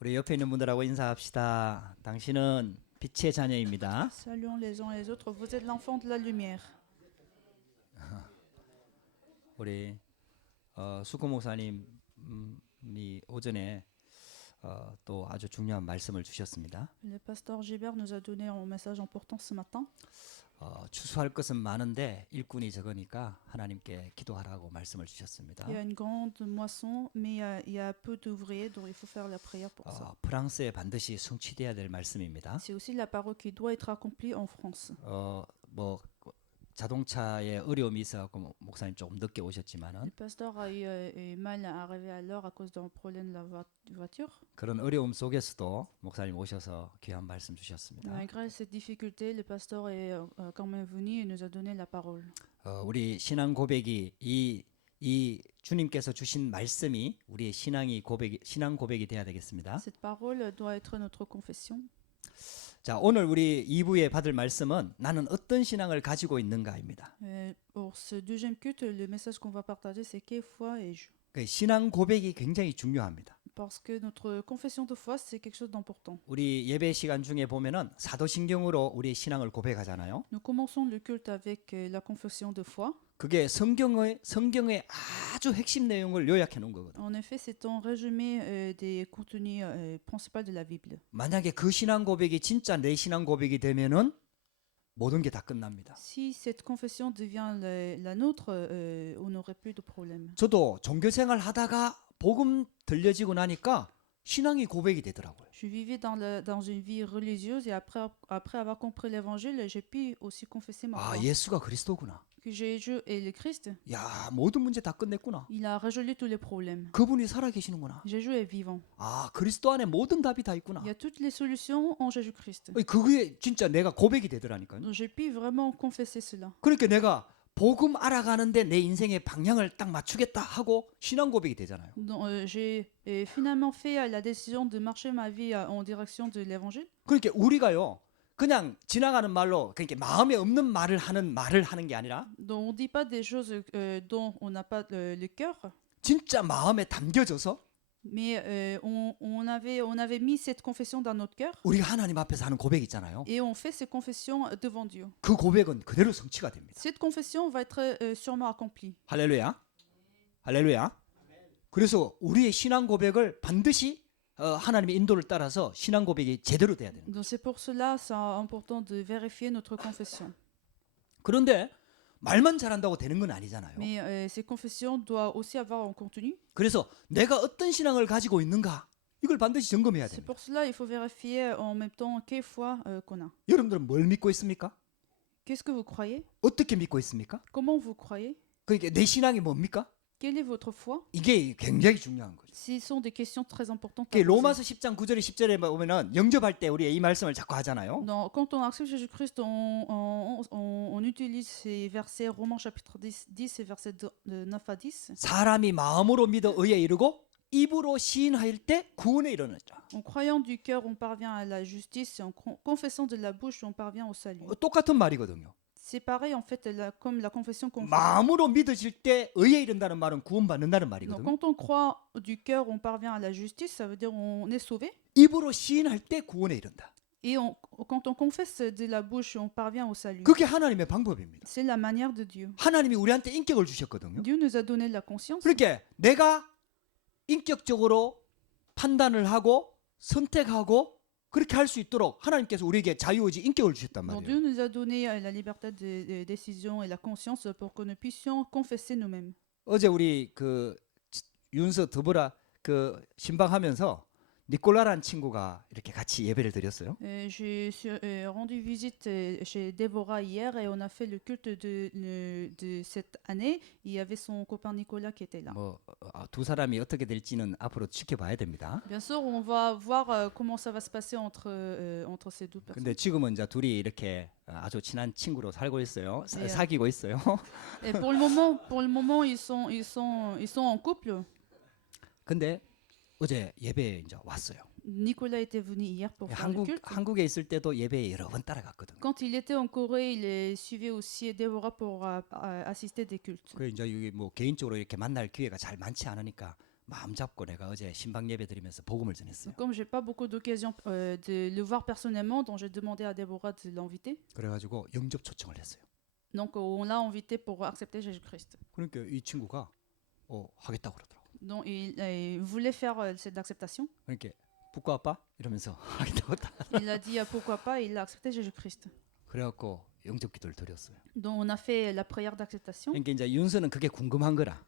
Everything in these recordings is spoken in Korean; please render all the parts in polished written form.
우리 옆에 있는 분들하고 인사합시다. 당신은 빛의 자녀입니다. Saluons les uns les autres. Vous êtes l'enfant de la lumière. 우리 수고 목사님이 오전에 또 아주 중요한 말씀을 주셨습니다. Le pasteur Gilbert nous a donné un message important ce matin. 추수할 것은 많은데 일꾼이 적으니까 하나님께 기도하라고 말씀을 주셨습니다. Il y a une grande moisson, mais il y a peu d'ouvriers, donc il faut faire la prière pour ça. 프랑스에 반드시 성취돼야 될 말씀입니다. C'est aussi la parole qui doit être accomplie en France. 뭐 자동차에 어려움이 있어갖고 목사님 조금 늦게 Le 오셨지만은 pasteur a eu mal à arriver à l'heure à cause d'un problème de la voiture. 그런 어려움 속에서도 목사님 오셔서 귀한 말씀 주셨습니다. Malgré cette difficulté, le pasteur est quand même venu et nous a donné la parole. 우리 신앙 고백이 이 주님께서 주신 말씀이 우리의 신앙 고백이 돼야 되겠습니다. Cette parole doit être notre confession. 자, 오늘 우리 2부에 받을 말씀은 나는 어떤 신앙을 가지고 있는가입니다. Pour ce deuxième culte, le message qu'on va partager, c'est quelle foi ai-je? 그 신앙 고백이 굉장히 중요합니다. Parce que notre confession de foi, c'est quelque chose d'important. 우리 예배 시간 중에 보면은 사도신경으로 우리의 신앙을 고백하잖아요. Nous commençons le culte avec la confession de foi. 그게 성경의 아주 핵심 내용을 요약해 놓은 거거든요. En effet, c'est un résumé des contenus principaux de la Bible. 만약에 그 신앙 고백이 진짜 내 신앙 고백이 되면은 모든 게 다 끝납니다. Si cette confession devient la nôtre, on n'aurait plus de problème. 저도 종교 생활 하다가 복음 들려지고 나니까 신앙이 고백이 되더라고요. Je vivais dans une vie religieuse et après avoir compris l'évangile, j'ai pu aussi confesser ma foi. 예수가 그리스도구나. Que Jésus est le Christ, 야, 모든 문제 다 끝냈구나. il a résolu tous les problèmes. 그분이 살아 계시는구나. Jésus est vivant. 그리스도 안에 모든 답이 다 있구나. Il y a toutes les solutions en Jésus-Christ. 그게 진짜 내가 고백이 되더라니까요. Donc j'ai pu vraiment confesser cela. 그러니까 내가 복음 알아가는데 내 인생의 방향을 딱 맞추겠다 하고 신앙 고백이 되잖아요. Donc, j'ai finalement fait la décision de marcher ma vie en direction de l'évangile. 그러니까 우리가요. 그냥 지나가는 말로 그러니까 마음에 없는 말을 하는 게 아니라 Donc on ne dit pas des choses dont on n'a pas le cœur, 진짜 마음에 담겨져서 mais on avait mis cette confession dans notre cœur 우리가 하나님 앞에서 하는 고백 있잖아요. et on fait ces confessions devant Dieu. 그 고백은 그대로 성취가 됩니다. Cette confession va être sûrement accomplie. 할렐루야. 할렐루야. 그래서 우리의 신앙 고백을 반드시 하나님의 인도를 따라서 신앙 고백이 제대로 돼야 되는 거예요. Donc c'est pour cela c'est important de vérifier notre confession. 그런데 말만 잘한다고 되는 건 아니잖아요. Mais ces confessions doivent aussi avoir un contenu. 그래서 내가 어떤 신앙을 가지고 있는가 이걸 반드시 점검해야 C'est 됩니다. pour cela il faut vérifier en même temps quelle foi qu'on a. 여러분들은 뭘 믿고 있습니까? Qu'est-ce que vous croyez? 어떻게 믿고 있습니까? Comment vous croyez? 그러니까 내 신앙이 뭡니까? Quelle est votre foi? 이게 굉장히 중요한 거죠. Ce sont des questions très importantes. 그 로마서 10장 9절에 10절에 보면은 영접할 때 우리 이 말씀을 자꾸 하잖아요. Quand on accepte Jésus-Christ, on utilise ces versets, Romains chapitre 10 et versets 9 à 10. 사람이 마음으로 믿어 의에 이르고 입으로 시인하일 때 구원에 이르느니라. En croyant du cœur, on parvient à la justice, et en confessant de la bouche, on parvient au salut. 똑같은 말이거든요. C'est pareil en fait, comme la confession qu'on fait. 마음으로 믿어질 때 의에 이른다는 말은 구원받는다는 Donc, 말이거든요. quand on croit du cœur, on parvient à la justice, ça veut dire on est sauvé. 입으로 시인할 때 구원에 이른다. Et quand on confesse de la bouche, on parvient au salut. 그게 하나님의 방법입니다. C'est la manière de Dieu. 하나님이 우리한테 인격을 주셨거든요. Dieu nous a donné la conscience. 그러니까 내가 인격적으로 판단을 하고 선택하고 그렇게 할 수 있도록 하나님께서 우리에게 자유의지 인격을 주셨단 Donc, 말이에요. Dieu nous a donné la liberté de décision et la conscience pour que nous puissions confesser nous-mêmes. 어제 우리 그 윤서 드보라 그 신방하면서 니콜라라는 친구가 이렇게 같이 예배를 드렸어요. J'ai rendu visite chez Déborah hier et on a fait le culte de cette année. Il y avait son copain Nicolas qui était là. 두 사람이 어떻게 될지는 앞으로 지켜봐야 됩니다. Bien sûr, on va voir comment ça va se passer entre ces deux personnes. 근데 지금은 이제 둘이 이렇게 아주 친한 친구로 살고 있어요. 네. 사귀고 있어요. Et pour le moment, ils sont en couple. 근데 어제 예배에 이제 왔어요. Nicolas était venu hier pour faire le culte. 한국에 있을 때도 예배에 여러 번 따라갔거든요. Quand il était en Corée, il suivait aussi Déborah pour assister des cultes. 그래 이제 여기 뭐 개인적으로 이렇게 만날 기회가 잘 많지 않으니까 마음 잡고 내가 어제 신방 예배 드리면서 복음을 전했어요. Donc, comme j'ai pas beaucoup d'occasions de le voir personnellement, donc j'ai demandé à Déborah de l'inviter. 그래가지고 영접 초청을 했어요. Donc on l'a invité pour accepter Jésus-Christ. 그러니까 이 친구가 하겠다고 그러더라고. Donc il voulait faire cette acceptation. 그러니까 북과 아빠 이러면서 하겠다고 했다. Il a dit pourquoi pas, et il a accepté Jésus-Christ. 그래갖고 영접 기도를 드렸어요. Donc on a fait la prière d'acceptation. 그러니까 이제 윤서는 그게 궁금한 거라.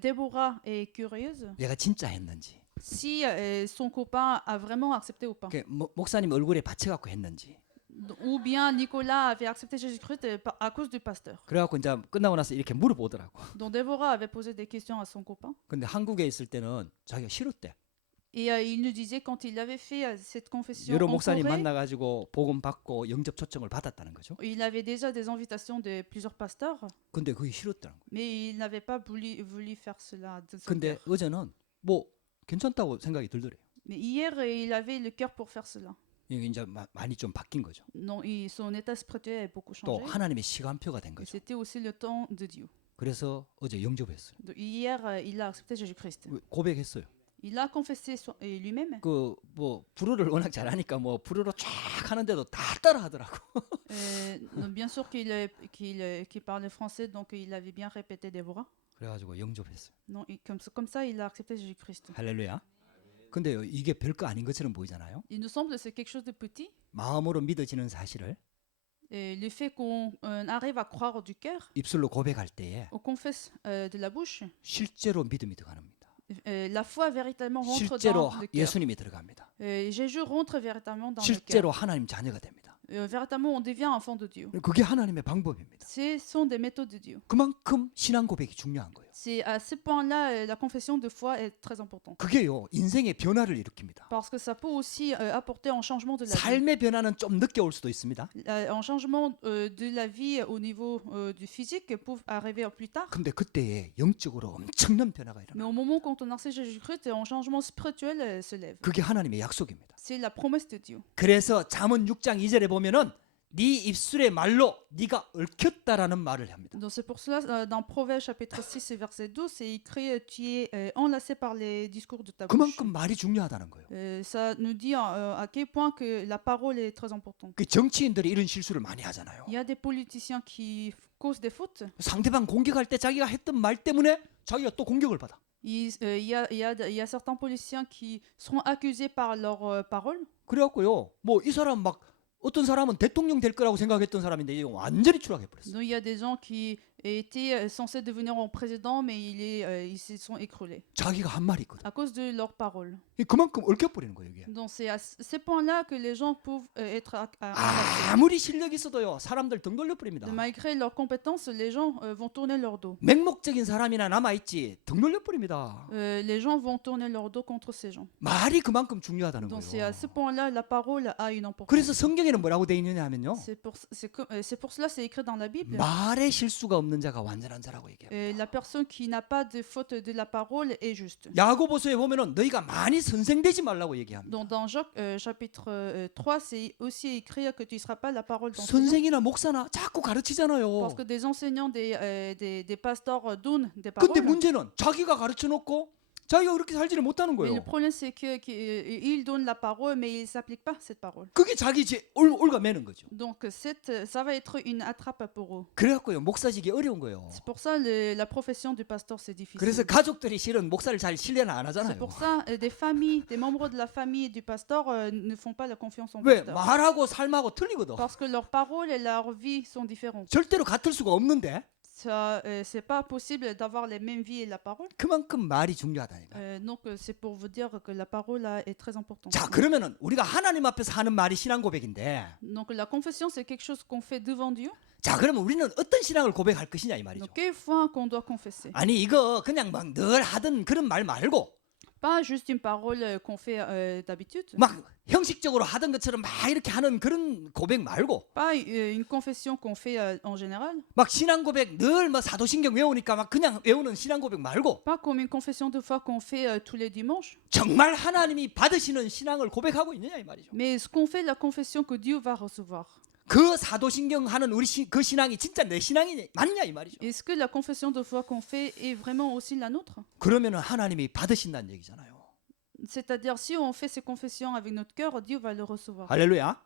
Déborah est curieuse 얘가 진짜 했는지, si son copain a vraiment accepté ou pas. 그 목사님 얼굴에 받쳐갖고 했는지. Ou bien Nicolas avait accepté Jésus-Christ à cause du pasteur. 그래갖고 이제 끝나고 나서 이렇게 물어보더라고. Donc Déborah avait posé des questions à son copain. 근데 한국에 있을 때는 자기가 싫었대. Et il nous disait quand il avait fait cette confession 여러 en 목사님 Corée, 만나가지고 복음 받고 영접 초청을 받았다는 거죠. il avait déjà des invitations de plusieurs pasteurs, 근데 그게 싫었다는 거예요. mais il n'avait pas voulu faire cela de son 근데 cœur. 어제는 뭐 괜찮다고 생각이 들더래요. Mais hier, il avait le cœur pour faire cela. 이게 이제 많이 좀 바뀐 거죠. Non, son état spirituel a beaucoup 또 changé. 하나님의 시간표가 된 Et 거죠. c'était aussi le temps de Dieu. 그래서 어제 영접했어요. Donc, hier, il a accepté Jésus-Christ. 고백했어요. Il a confessé lui-même. 그 뭐 불어를 워낙 잘하니까 뭐 불어로 쫙 하는데도 다 따라하더라고. Donc, bien sûr qu'il parle français, donc il avait bien répété Déborah. 그래가지고 영접했어요. Non, comme ça, il a accepté Jésus-Christ. 할렐루야. 근데 이게 별거 아닌 것처럼 보이잖아요. Il nous semble que c'est quelque chose de petit. 마음으로 믿어지는 사실을 Et le fait qu'on arrive à croire du cœur, 입술로 고백할 때에 on confesse de la bouche, 실제로 믿음이 들어갑니다. la foi véritablement rentre 실제로 dans le cœur. 예수님이 들어갑니다. Jésus rentre véritablement dans le 실제로 cœur. 하나님 자녀가 됩니다. Véritablement, on devient enfant de Dieu. 그게 하나님의 방법입니다. Ce sont des méthodes de Dieu. 그만큼 신앙 고백이 중요한 거예요. C'est à ce point-là, la confession de foi est très importante. 그게요 인생의 변화를 일으킵니다. Parce que ça peut aussi apporter un changement de la vie. 삶의 변화는 좀 늦게 올 수도 있습니다. Un changement de la vie au niveau du physique peut arriver plus tard. 근데 그때에 영적으로 엄청난 변화가 Mais 일어나요. au moment quand on accepte Jésus-Christ, un changement spirituel se lève. 그게 하나님의 약속입니다. C'est la promesse de Dieu. 그래서 잠언 6장 2절에 보면은 네 입술의 말로 네가 얽혔다라는 말을 합니다. Donc c'est pour cela, dans Proverbe chapitre 6 verset 12, c'est écrit tu es enlacé par les discours de ta bouche. 그만큼 말이 중요하다는 거예요. Ça nous dit à quel point que la parole est très importante. 그 정치인들이 이런 실수를 많이 하잖아요. Il y a des politiciens qui causent des fautes. 상대방 공격할 때 자기가 했던 말 때문에 자기가 또 공격을 받아. Il y a certains politiciens qui seront accusés par leurs paroles. 그래갖고요, 뭐 이 사람 막 어떤 사람은 대통령 될 거라고 생각했던 사람인데 이거 완전히 추락해 버렸어. Donc il y a des gens qui étaient censés devenir en président, mais ils se sont écroulés 자기가 한 말이 있거든. à cause de leurs paroles. 그만큼 얽혀버리는 거예요 이게. Donc c'est à ce point-là que les gens peuvent être enlacés. 아무리 실력이 있어도요, 사람들 등 돌려버립니다. Malgré leurs compétences, les gens vont tourner leur dos. 맹목적인 사람이나 남아있지 등 돌려버립니다. Les gens vont tourner leur dos contre ces gens. 말이 그만큼 중요하다는 Donc c'est à 거예요. ce point-là la parole a une importance. 그래서 성경에는 뭐라고 돼 있느냐 하면요, C'est pour cela c'est écrit dans la Bible. 말에 실수가 없는 자가 완전한 자라고 얘기해요. La personne qui n'a pas de faute de la parole est juste. 야고보서에 보면은 너희가 많이 선생되지 말라고 얘기합니다. Donc dans Jacques chapitre 3, c'est aussi écrit que tu ne seras pas la parole d'enseignant. 선생이나 목사나 자꾸 가르치잖아요. Parce que des enseignants, des pasteurs donnent des 근데 paroles. 문제는 자기가 가르쳐 놓고 자기가 그렇게 살지를 못하는 Mais le 거예요. problème, c'est qu'ils donnent la parole, mais ils ne s'appliquent pas cette parole. 그게 자기 올가매는 거죠. Donc ça va être une attrape pour eux. 그래갖고요, 목사직이 어려운 거예요. C'est pour ça la profession du pasteur, c'est difficile. 그래서 가족들이 실은 목사를 잘 신뢰는 안 C'est 하잖아요. pour ça des familles, des membres de la famille du pasteur ne font pas la confiance en 왜? pasteur. 말하고 삶하고 틀리거든. Parce que leurs paroles et leur vie sont différentes. 절대로 같을 수가 없는데 C'est pas possible d'avoir les mêmes vies et la parole. 그만큼 말이 중요하다니까. Donc c'est pour vous dire que la parole là, est très importante. 자, 그러면은 우리가 하나님 앞에서 하는 말이 신앙 고백인데, Donc la confession, c'est quelque chose qu'on fait devant Dieu. 자, 그러면 우리는 어떤 신앙을 고백할 것이냐 이 말이죠. Donc quelle foi qu'on doit confesser. 아니 이거 그냥 막 늘 하던 그런 말 말고 Pas juste une parole qu'on fait d'habitude. 막 형식적으로 하던 것처럼 막 이렇게 하는 그런 고백 말고, Pas une confession qu'on fait en général. 막 신앙 고백 늘 뭐 사도신경 외우니까 막 그냥 외우는 신앙 고백 말고, Pas comme une confession de foi qu'on fait tous les dimanches. 정말 하나님이 받으시는 신앙을 고백하고 있느냐 이 말이죠. Mais ce qu'on fait, la confession que Dieu va recevoir. 그 사도신경 하는 우리 그 신앙이 진짜 내 신앙이 맞냐 이 말이죠. Est-ce que la confession de foi qu'on fait est vraiment aussi la nôtre? 그러면은 하나님이 받으신다는 얘기잖아요. C'est-à-dire, si on fait ces confessions avec notre cœur, Dieu va le recevoir. 할렐루야.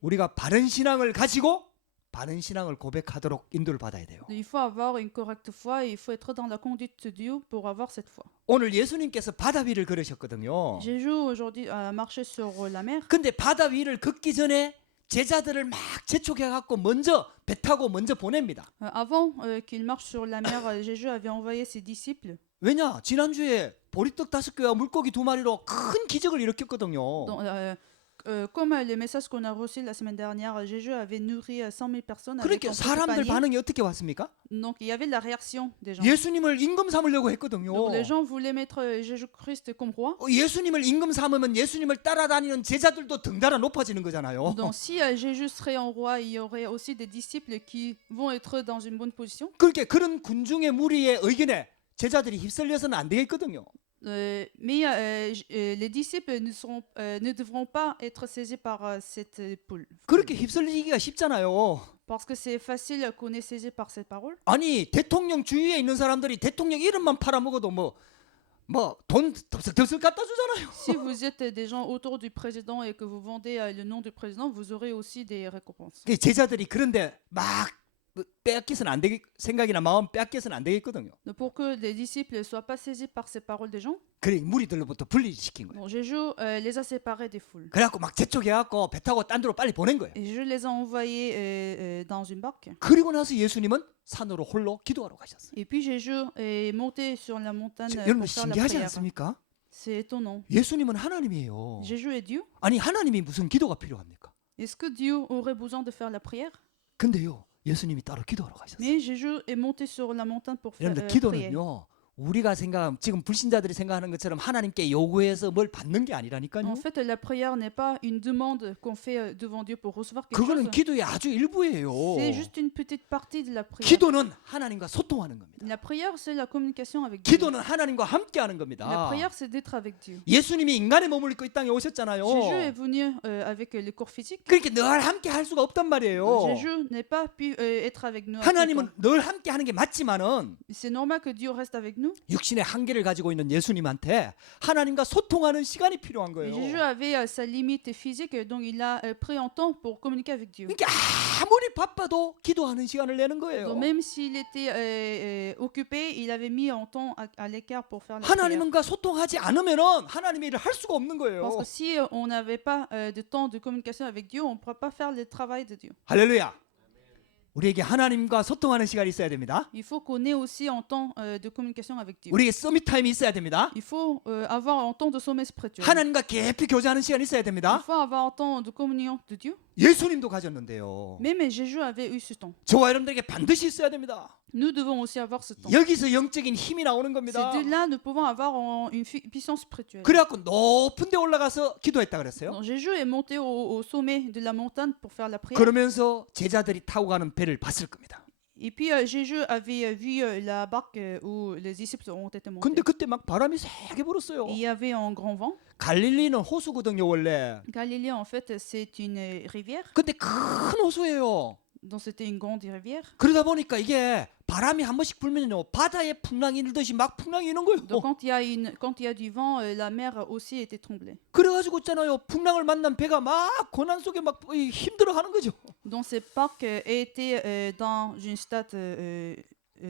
우리가 바른 신앙을 가지고 바른 신앙을 고백하도록 인도를 받아야 돼요. Il faut avoir une correcte foi et il faut être dans la conduite de Dieu pour avoir cette foi. 오늘 예수님께서 바다 위를 걸으셨거든요. Jésus aujourd'hui a marché sur la mer. 근데 바다 위를 걷기 전에 제자들을 막 재촉해 갖고 먼저 배 타고 먼저 보냅니다. Avant qu'il marche sur la mer, Jésus avait envoyé ses disciples. 왜냐? 지난주에 보리떡 5개와 물고기 2마리로 큰 기적을 일으켰거든요. Comme les messages qu'on a reçus la semaine dernière, Jésus avait nourri 100 000 personnes avec 그러니까 un petit 사람들 panier. 반응이 어떻게 왔습니까? Donc il y avait la réaction des gens. 예수님을 임금 삼으려고 했거든요. Donc les gens voulaient mettre Jésus-Christ comme roi. 예수님을 임금 삼으면 예수님을 따라다니는 제자들도 덩달아 높아지는 거잖아요. Donc si Jésus serait en roi, il y aurait aussi des disciples qui vont être dans une bonne position. 그렇게 그런 군중의 무리의 의견에 제자들이 휩쓸려서는 안 되겠거든요. Mais les disciples ne devront pas être saisis par cette poule. 그렇게 휩쓸리기가 쉽잖아요. Parce que c'est facile qu'on est saisi par cette parole. 아니 대통령 주위에 있는 사람들이 대통령 이름만 팔아먹어도 돈 덥석 갖다 주잖아요. Si vous êtes des gens autour du président et que vous vendez le nom du président, vous aurez aussi des récompenses. 제자들이 그런데 막 빼앗겨서는 안 되겠 생각이나 마음 빼앗겨서는 안 되겠거든요. Donc pour que les disciples ne soient pas saisis par ces paroles des gens, 그래 무리들로부터 분리시킨 거예요. bon, Jésus les a séparés des foules. 그래갖고 막 재촉해갖고 배 타고 딴 데로 빨리 보낸 거예요. Et Jésus les a envoyés dans une barque. 그리고 나서 예수님은 산으로 홀로 기도하러 가셨어요. Et puis Jésus est monté sur la montagne 여러분 pour faire la 신기하지 prière. 않습니까? C'est étonnant. 예수님은 하나님이에요. Jésus est Dieu. 아니 하나님이 무슨 기도가 필요합니까? Est-ce que Dieu aurait besoin de faire la prière? 근데요 예수님이 따로 기도하러 가셨어요. Mais Jésus est monté sur la montagne pour faire 여러분들 prier. 기도는요 우리가 생각하면 지금 불신자들이 생각하는 것처럼 하나님께 요구해서 뭘 받는 게 아니라니까요. En fait, la prière n'est pas une demande qu'on fait devant Dieu pour recevoir quelque chose. 그거는 기도의 아주 일부예요. C'est juste une petite partie de la prière. 기도는 하나님과 소통하는 겁니다. La prière, c'est la communication avec Dieu. 기도는 하나님과 함께하는 La 겁니다. prière, c'est d'être avec Dieu. 예수님이 인간의 몸을 입고 이 땅에 오셨잖아요. Jésus est venu avec le corps physique. 그러니까 늘 함께 할 수가 없단 말이에요. Jésus n'est pas pu être avec nous. à tout 하나님은 temps. 늘 함께 하는 게 맞지만은 C'est normal que Dieu reste avec nous. 육신의 한계를 가지고 있는 예수님한테 하나님과 소통하는 시간이 필요한 Mais 거예요. Jésus avait sa limite physique, donc il a pris un temps pour communiquer avec Dieu. 그러니까 아무리 바빠도 기도하는 시간을 내는 거예요. Donc même s'il était occupé, il avait mis un temps à l'écart pour faire la prière. 하나님과 소통하지 않으면은 하나님의 일을 할 수가 없는 거예요. Parce que si on n'avait pas de temps de communication avec Dieu, on ne pourrait pas faire le travail de Dieu. 할렐루야. 우리에게 하나님과 소통하는 시간이 있어야 됩니다. Il faut qu'on ait aussi un temps de communication avec Dieu. 우리에게 서밋 타임이 있어야 됩니다. Il faut avoir un temps de sommeil spirituel. 하나님과 깊이 교제하는 시간이 있어야 Il 됩니다. faut avoir un temps de communion de Dieu. 예수님도 가졌는데요. Même Jésus avait eu ce temps. 저와 여러분들에게 반드시 있어야 됩니다. Nous devons aussi avoir ce temps. 여기서 영적인 힘이 나오는 C'est 겁니다. de là nous pouvons avoir une puissance spirituelle. 그래갖고 높은 데 올라가서 기도했다 그랬어요. Donc, Jésus est monté au sommet de la montagne pour faire la prière. 그러면서 제자들이 타고 가는 배를 봤을 겁니다. Et puis Jésus avait vu la barque où les disciples ont été montés. 근데 그때 막 바람이 세게 불었어요. Et il y avait un grand vent. 갈릴리는 호수거든요 원래. Galilée, en fait, c'est une rivière. 근데 큰 호수예요. Donc c'était une grande rivière. 그러다 보니까 이게 바람이 한 번씩 불면요 바다에 풍랑이 일듯이 막 풍랑이 이는 거예요. Donc quand il y a du vent, la mer aussi était tremblée. 그래가지고 있잖아요 풍랑을 만난 배가 막 고난 속에 막 힘들어하는 거죠. Donc cette barque était dans une stade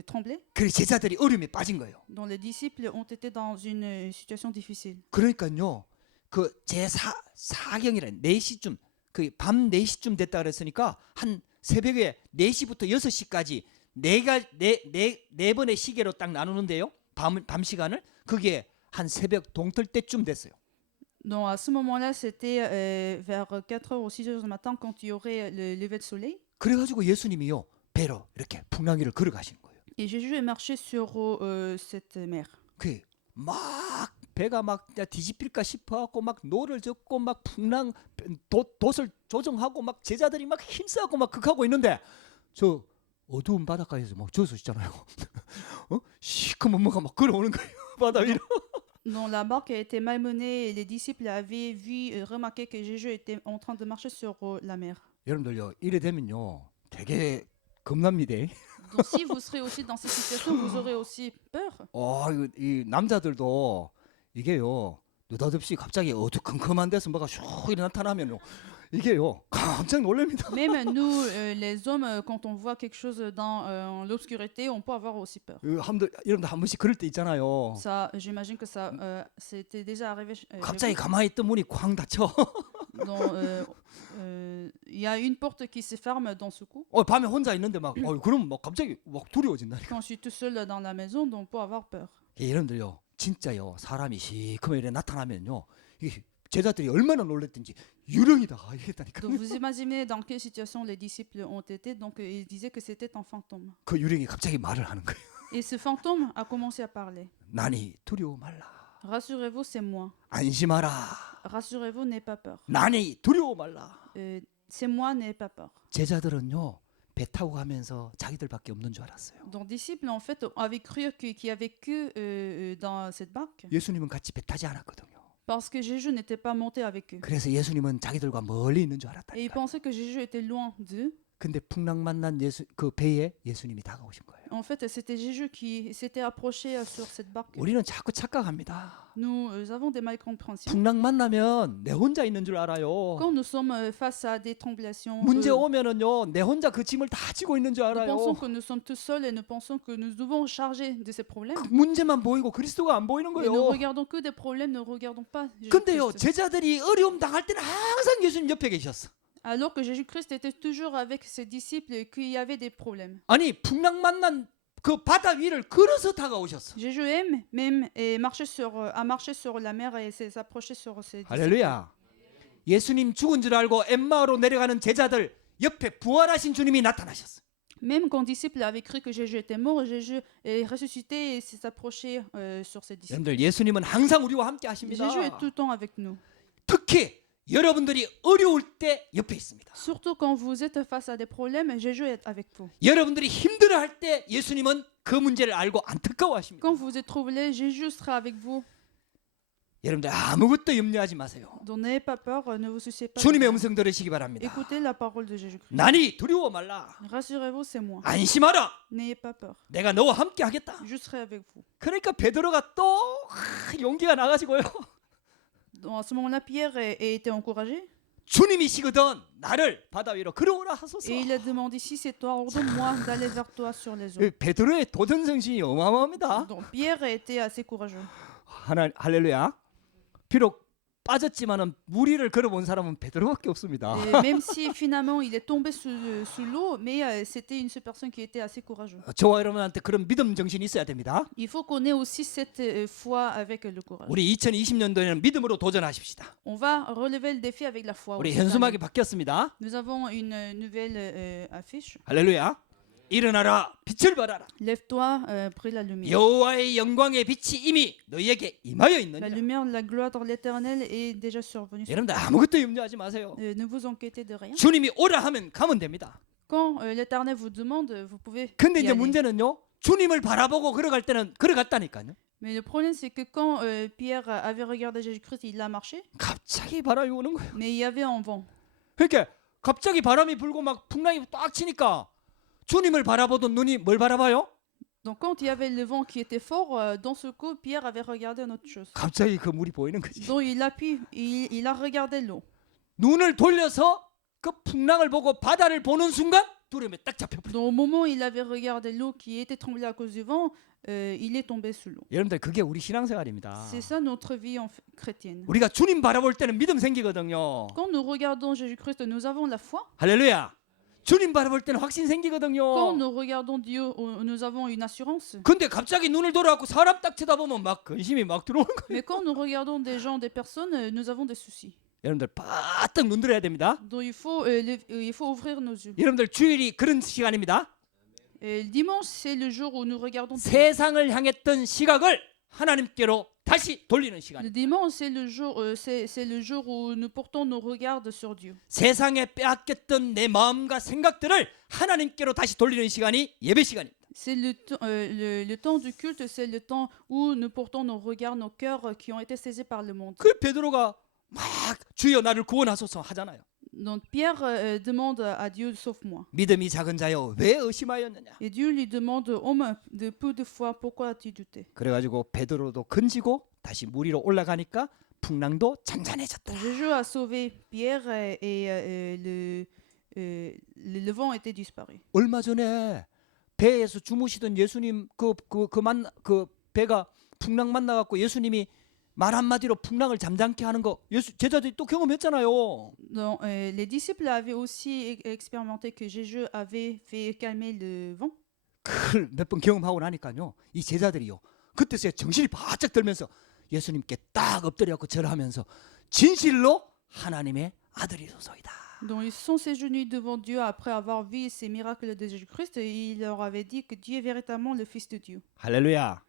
tremblée. 그래 제자들이 어려움에 빠진 거예요. Donc les disciples ont été dans une situation difficile. 그러니까요 그 제4경이라 4시쯤 그 밤 4시쯤 됐다 그랬으니까 한 새벽에 4시부터 6시까지 네 번의 시계로 딱 나누는데요. 밤 시간을 그게 한 새벽 동틀 때쯤 됐어요. Donc à ce moment-là, c'était vers 4h ou 6h du matin quand il y aurait le lever de soleil. 그래가지고 예수님이요 배로 이렇게 풍랑 위를 걸어가시는 거예요. Et Jésus est marché sur cette mer. 그 막 배가 막 뒤집힐까 싶어갖고 막 노를 젓고 막 풍랑 돛을 조정하고 막 제자들이 막 힘싸고 막 극하고 있는데 저 어두운 바닷가에서 막 저수 있잖아요. 시커먼 뭐가 막 걸어오는 거예요 바다 위로. Donc la barque a été malmenée et les disciples avaient vu remarqué que Jésus était en train de marcher sur la mer. 여러분들요 이래 되면요 되게 겁납니다. Donc si vous serez aussi dans cette situation, vous aurez aussi peur. 이 남자들도 이게요 느닷없이 갑자기 어두컴컴한 데서 뭐가 슉 이렇게 나타나면요 이게요 깜짝 놀랍니다. Même nous, les hommes, quand on voit quelque chose dans l'obscurité, on peut avoir aussi peur. 여러분들 한 번씩 그럴 때 있잖아요. Ça, j'imagine que ça, c'était déjà arrivé. 갑자기 가만히 있던 문이 쾅 닫혀. Il y a une porte qui se ferme dans ce coup. 밤에 혼자 있는데 막 그럼 막 갑자기 막 두려워진다니까. Quand je suis tout seul dans la maison, donc on peut avoir peur. 여러분들요 진짜요 사람이 시커멓게 이렇게 나타나면요 이게 제자들이 얼마나 놀랬든지 유령이다 이랬다니까. Donc vous imaginez dans quelle situation les disciples ont été. Donc ils disaient que c'était un fantôme. 그 유령이 갑자기 말을 하는 거예요. Et ce fantôme a commencé à parler. 나니 두려워 말라. Rassurez-vous, c'est moi. 안심하라. Rassurez-vous, n'ayez pas peur. 나니 두려워 말라. C'est moi, n'ayez pas peur. 제자들은요 배 타고 가면서 자기들밖에 없는 줄 알았어요. Donc disciples en fait avaient cru qu'il y avait que dans cette barque 예수님은 같이 배 타지 않았거든요. parce que Jésus n'était pas monté avec eux. 그래서 예수님은 자기들과 멀리 있는 줄 Et ils 알았다니까. pensaient que Jésus était loin d'eux. 근데 풍랑 만난 그 배에 예수님이 다가오신 거예요. En fait, c'était Jésus qui s'était approché sur cette barque. 우리는 자꾸 착각합니다. Nous avons des malcompréhensions. 풍랑 만나면 내 혼자 있는 줄 알아요. Quand nous sommes face à des tribulations, 문제 오면은요 내 혼자 그 짐을 다 지고 있는 줄 nous pensons 알아요. que nous sommes tout seuls et nous pensons que nous devons charger de ces problèmes. 그 문제만 보이고 그리스도가 안 보이는 Et nous 거예요. regardons que des problèmes, nous ne regardons pas 근데요 Jésus-Christ. 제자들이 어려움 당할 때는 항상 예수님 옆에 계셨어. Alors que Jésus-Christ était toujours avec ses disciples et qu'il y avait des problèmes. 아니 풍랑 만난 그 바다 위를 걸어서 다가오셨어. Jésus aime même et a marché sur la mer et s'est approché sur ses disciples. 할렐루야. 예수님 죽은 줄 알고 엠마오로 내려가는 제자들 옆에 부활하신 주님이 나타나셨어. Même quand les disciples avaient cru que Jésus était mort, Jésus est ressuscité et s'est approché sur ses disciples. 여러분들 예수님은 항상 우리와 함께 하십니다. Jésus est tout le temps avec nous. 특히 여러분들이 어려울 때 옆에 있습니다. Surtout quand vous êtes face à des problèmes, Jésus est avec vous. 여러분들이 힘들어할 때 예수님은 그 문제를 알고 안타까워하십니다. Quand vous êtes troublé, Jésus sera avec vous. 여러분들 아무것도 염려하지 마세요. Donc n'ayez pas peur, ne vous souciez pas. 주님의 음성 들으시기 바랍니다. Écoutez la parole de Jésus-Christ. 나니 두려워 말라. Rassurez-vous, c'est moi. 안심하라. N'ayez pas peur. 내가 너와 함께 하겠다. Je serai avec vous. 그러니까 베드로가 또 용기가 나가지고요. Donc, à ce moment-là, Pierre a été encouragé 주님이시거든 나를 바다 위로 걸어오라 하소서. et il a demandé si c'est toi, ordonne-moi d'aller vers toi sur les eaux. 베드로의 도전정신이 어마어마합니다. Donc Pierre a été assez courageux. 할렐루야. 비록 빠졌지만은 무리를 걸어본 사람은 베드로밖에 없습니다. Et même si finalement il est tombé sous l'eau, mais c'était une seule personne qui était assez courageuse. 저와 여러분한테 그런 믿음 정신이 있어야 됩니다. Il faut qu'on ait aussi cette foi avec le courage. 우리 2020년도에는 믿음으로 도전하십시다. On va relever le défi avec la foi. 우리 aussi cette 현수막이 année. 바뀌었습니다. Nous avons une nouvelle affiche. 할렐루야. 일어나라 빛을 발하라. Lève-toi, brille la lumière. 여호와의 영광의 빛이 이미 너희에게 임하여 La 있느니라. lumière, la gloire de l'Éternel est déjà survenue. 여러분들 아무것도 염려하지 마세요. Ne vous inquiétez de rien. 주님이 오라 하면 가면 됩니다. Quand l'Éternel vous demande, vous pouvez 근데 y 이제 aller. 문제는요. 주님을 바라보고 걸어갈 때는 걸어갔다니까요. Mais le problème, c'est que quand Pierre avait regardé Jésus-Christ, il a marché, 갑자기 바람이 오는 거예요. mais il y avait un vent. 그러니까 갑자기 바람이 불고 막 풍랑이 딱 치니까 주님을 바라보던 눈이 뭘 바라봐요? Donc quand il y avait le vent qui était fort, dans ce coup, Pierre avait regardé une autre chose. 갑자기 그 물이 보이는 거지. Donc il a regardé l'eau. 눈을 돌려서 그 풍랑을 보고 바다를 보는 순간 두려움에 딱 잡혀버려. Donc au moment où il avait regardé l'eau qui était tremblée à cause du vent, il est tombé sous l'eau. 여러분들 그게 우리 신앙생활입니다. C'est ça notre vie chrétienne. 우리가 주님 바라볼 때는 믿음 생기거든요. Quand nous regardons Jésus-Christ, nous avons la foi. 할렐루야. 주님 바라볼 때는 확신 생기거든요. Quand nous regardons Dieu, nous avons une assurance. 근데 갑자기 눈을 돌아갖고 사람 딱 쳐다보면 막 근심이 막 들어오는 거예요. Mais quand nous regardons des gens, des personnes, nous avons des soucis. 여러분들 바짝 눈 들어야 됩니다. Donc il faut ouvrir nos yeux. 여러분들 주일이 그런 시간입니다. Et le dimanche, c'est le jour où nous regardons Dieu. 세상을 향했던 시각을 하나님께로 다시 돌리는 Le 시간. dimanche, c'est le jour où nous portons nos regards sur Dieu. 세상에 빼앗겼던 내 마음과 생각들을 하나님께로 다시 돌리는 시간이 예배 시간입니다. C'est le temps du culte, c'est le temps où nous portons nos regards, nos cœurs qui ont été saisis par le monde. 그 베드로가 막 주여 나를 구원하소서 하잖아요. Donc Pierre demande à Dieu, sauve-moi. 믿음이 작은 자여 왜 의심하였느냐. Et Dieu lui demande, homme de peu de foi, pourquoi as-tu douté? 그래가지고 베드로도 건지고 다시 물 위로 올라가니까 풍랑도 잔잔해졌더라. Jésus a sauvé Pierre le vent était disparu. 얼마 전에 배에서 주무시던 예수님 그 배가 풍랑 만나갖고 예수님이 말 한마디로 풍랑을 잠잠케 하는 거 제자들이 또 경험했잖아요. Donc, les disciples avaient aussi expérimenté que Jésus avait fait calmer le vent. 그걸 몇 번 경험하고 나니까요. 이 제자들이요. 그때서야 정신이 바짝 들면서 예수님께 딱 엎드려갖고 절하면서 진실로 하나님의 아들이소서이다. Donc ils sont séjournés devant Dieu après avoir vu ces miracles de Jésus-Christ et il leur avait dit que Dieu est véritablement le Fils de Dieu. 할렐루야.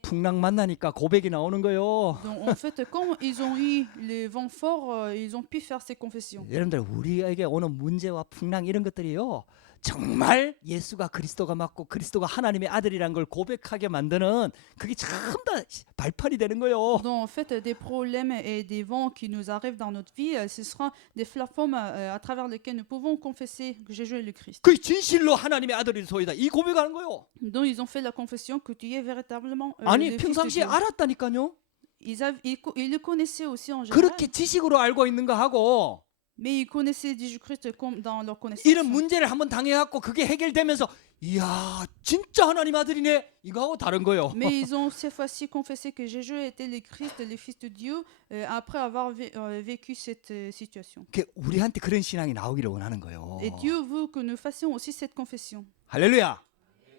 풍랑 만나니까 고백이 나오는 거요. Donc en fait, quand ils ont eu le vent fort, ils ont pu faire ces confessions. 여러분들 우리에게 오는 문제와 풍랑 이런 것들이요. 정말 예수가 그리스도가 맞고 그리스도가 하나님의 아들이란 걸 고백하게 만드는 그게 전부 다 발판이 되는 거예요. Donc en fait, des problèmes et des vents qui nous arrivent dans notre vie, ce sera des plateformes à travers lesquelles nous pouvons confesser que Jésus est le Christ. 그 진실로 하나님의 아들이소이다. 이 고백하는 거예요. Donc ils ont fait la confession que tu es véritablement 아니 le Fils de 평상시에 Dieu. 알았다니까요. Ils le connaissaient aussi en général, 그렇게 지식으로 알고 있는 거 하고 mais ils connaissaient Jésus-Christ comme dans leur connaissance. 이런 문제를 한번 당해갖고 그게 해결되면서 이야 진짜 하나님 아들이네 이거하고 다른 거예요. Mais ils ont cette fois-ci confessé que Jésus était le Christ, le Fils de Dieu, après avoir vécu cette situation. 우리한테 그런 신앙이 나오기를 원하는 거예요. Et Dieu veut que nous fassions aussi cette confession. 할렐루야.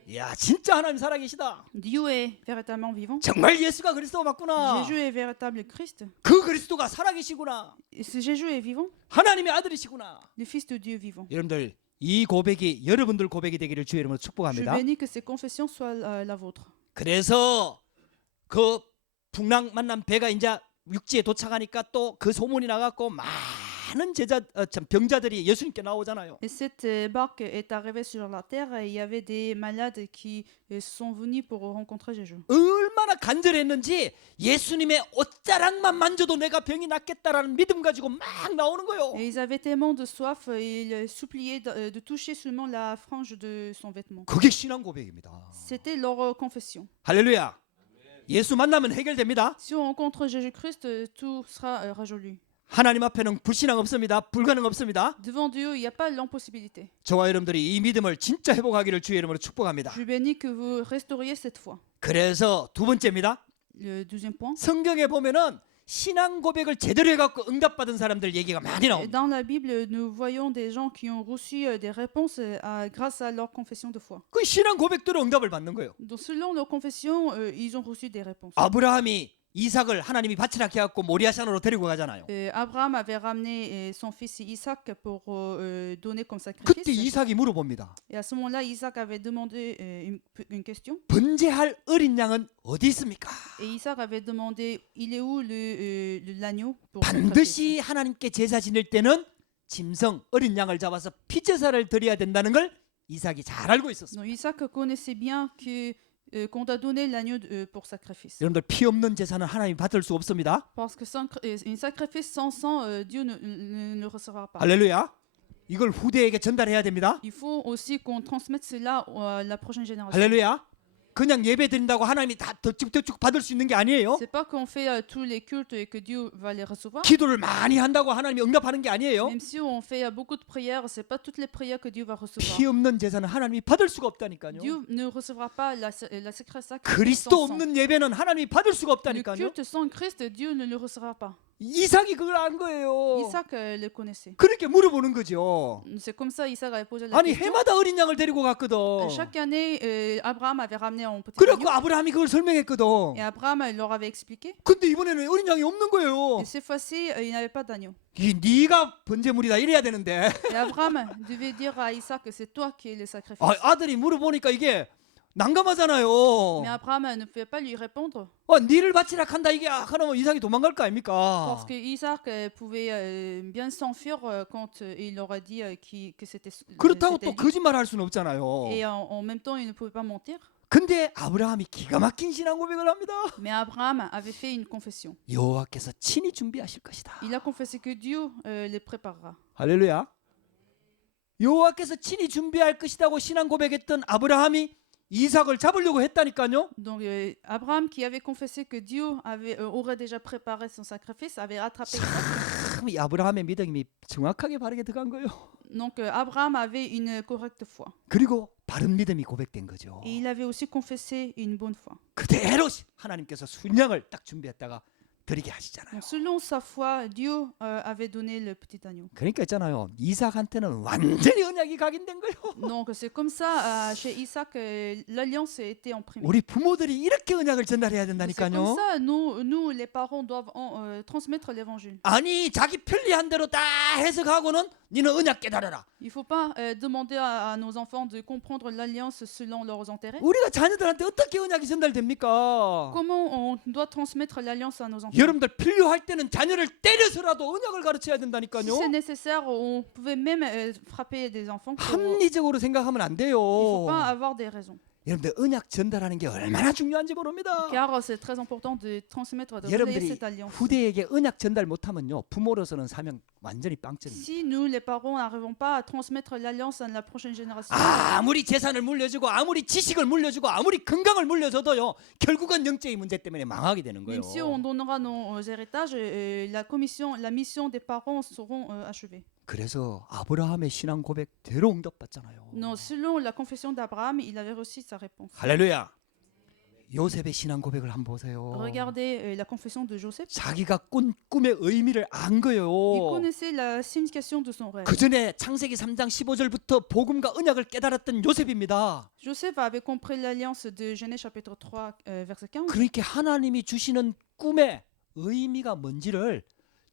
이야 진짜 하나님 살아계시다. Dieu est véritablement vivant. 정말 예수가 그리스도가 맞구나. Jésus est véritable Christ. 그 그리스도가 살아계시구나. Et ce Jésus est vivant, 하나님의 아들이시구나. le Fils de Dieu vivant. 여러분들 이 고백이 여러분들 고백이 되기를 주의 이름으로 Je 축복합니다. bénis que ces confessions soient la vôtre. 그래서 그 풍랑 만난 배가 이제 육지에 도착하니까 또 그 소문이 나갔고 많은 병자들이 예수님께 나오잖아요. Et cette barque est arrivée sur la terre et il y avait des malades qui sont venus pour rencontrer Jésus. 얼마나 간절했는지 예수님의 옷자락만 만져도 내가 병이 낫겠다라는 믿음 가지고 막 나오는 거예요. Et ils avaient tellement de soif, ils suppliaient de toucher seulement la frange de son vêtement. 그게 신앙 고백입니다. C'était leur confession. 할렐루야. 예수 만나면 해결됩니다. Si on rencontre Jésus-Christ, tout sera résolu. 하나님 앞에는 불신앙 없습니다. 불가능 없습니다. Devant Dieu, il n'y a pas l'impossibilité. 저와 여러분들이 이 믿음을 진짜 회복하기를 주의 이름으로 축복합니다. Je bénis que vous restauriez cette foi. 그래서 두 번째입니다. Le deuxième point. 성경에 보면은 신앙 고백을 제대로 해갖고 응답받은 사람들 얘기가 많이 나옵니다. Dans la Bible, nous voyons des gens qui ont reçu des réponses grâce à leur confession de foi. 그 신앙 고백대로 응답을 받는 거예요. Donc, selon leur confession, ils ont reçu des réponses. 아브라함이 이삭을 하나님이 바치라 해갖고 모리아산으로 데리고 가잖아요. Abraham avait ramené son fils Isaac pour donner comme 그때 sacrifice. 이삭이 물어봅니다. Et à ce moment-là, Isaac avait demandé une question. 번제할 어린 양은 어디 있습니까? Et Isaac avait demandé, il est où l'agneau pour sacrifice? 반드시 하나님께 제사 지낼 때는 짐승 어린 양을 잡아서 피제사를 드려야 된다는 걸 이삭이 잘 알고 있었어요. Donc Isaac connaissait bien que qu'on doit donner l'agneau pour sacrifice. 여러분들 피 없는 제사는 하나님 받을 수 없습니다. Parce que un sacrifice sans sang, Dieu ne recevra pas. 할렐루야. 이걸 후대에게 전달해야 됩니다. Il faut aussi qu'on transmette cela à la prochaine génération. 할렐루야. 그냥 예배 드린다고 하나님이 다 덕쭉 받을 수 있는 게 아니에요. C'est pas qu'on fait tous les cultes et que Dieu va les recevoir. 기도를 많이 한다고 하나님이 응답하는 게 아니에요. Même si on fait beaucoup de prières, c'est pas toutes les prières que Dieu va recevoir. 피 없는 제사는 하나님이 받을 수가 없다니까요. Dieu ne recevra pas la sacrée sacrifice 그리스도 sans sang. 없는 예배는 하나님이 받을 수가 Le 없다니까요. culte sans Christ, Dieu ne le recevra pas. 이삭이 그걸 안 거예요. Isaac le connaissait. 그렇게 물어보는 거죠. C'est comme ça Isaac avait posé la 아니 question. 해마다 어린 양을 데리고 갔거든. Chaque année, Abraham avait ramené un petit 그래갖고 agneau. 아브라함이 그걸 설명했거든. Et Abraham leur avait expliqué. 근데 이번에는 어린 양이 없는 거예요. Et cette fois-ci, il n'avait pas d'agneau. 이 네가 번제물이다 이래야 되는데 Et Abraham devait dire à Isaac que c'est toi qui es le sacrifice. 아들이 물어보니까 이게 난감하잖아요. Mais Abraham ne pouvait pas lui répondre 니를 바치라 한다 이게 그러면 이삭이 도망갈 거 아닙니까? parce que Isaac pouvait bien s'enfuir quand il leur a dit que c'était. 그렇다고 c'était 또 lui. 거짓말할 수는 없잖아요. Et en même temps, il ne pouvait pas mentir. 근데 아브라함이 기가 막힌 신앙 고백을 합니다. Mais Abraham avait fait une confession. 여호와께서 친히 준비하실 것이다. Il a confessé que Dieu les préparera. 할렐루야. 여호와께서 친히 준비할 것이라고 신앙 고백했던 아브라함이 이삭을 잡으려고 했다니까요. Donc Abraham qui avait confessé que Dieu aurait déjà préparé son sacrifice avait attrapé Isaac. 이 아브라함의 믿음이 정확하게 바르게 들어간 거예요. Donc Abraham avait une correcte foi. 그리고 바른 믿음이 고백된 거죠. Et il avait aussi confessé une bonne foi. 그대로 하나님께서 순양을 딱 준비했다가 드리게 하시잖아요. Donc, selon sa foi, Dieu avait donné le petit agneau. 그러니까 있잖아요. 이삭한테는 완전히 언약이 각인된 거예요. Donc c'est comme ça, chez Isaac, l'alliance était imprimée. 우리 부모들이 이렇게 언약을 전달해야 C'est comme 된다니까요. ça, nous les parents, doivent transmettre l'évangile. 아니 자기 편리한 대로 다 해석하고는 니는 언약 깨달아라. Il ne faut pas demander à nos enfants de comprendre l'alliance selon leurs intérêts. 우리가 자녀들한테 어떻게 언약이 전달됩니까? Comment on doit transmettre l'alliance à nos enfants? 여러분들 필요할 때는 자녀를 때려서라도 언약을 가르쳐야 Si 된다니까요. c'est nécessaire, on pouvait même frapper des enfants. Il 합리적으로 생각하면 안 돼요. ne faut pas avoir des raisons. 여러분들 언약 전달하는 게 얼마나 중요한지 모릅니다. Car c'est très important de transmettre, de relayer 여러분들이 cette alliance. 후대에게 언약 전달 못하면요 부모로서는 사명 완전히 빵점입니다. Si nous, les parents, n'arrivons pas à transmettre l'alliance à la prochaine génération, 아무리 재산을 물려주고 아무리 지식을 물려주고 아무리 건강을 물려줘도요 결국은 영적인 문제 때문에 망하게 되는 거예요. même si on donnera nos héritages, la mission des parents seront achevées. 그래서 아브라함의 신앙 고백대로 응답받잖아요. Non, selon la confession d'Abraham, il avait reçu sa réponse. 할렐루야. 요셉의 신앙 고백을 한번 보세요. Regardez la confession de Joseph. 자기가 꾼 꿈의 의미를 안 거예요. Il connaissait la signification de son rêve. 그 전에 창세기 3장 15절부터 복음과 언약을 깨달았던 요셉입니다. Joseph avait compris l'alliance de Genèse chapitre 3, verset 15. 그러니까 하나님이 주시는 꿈의 의미가 뭔지를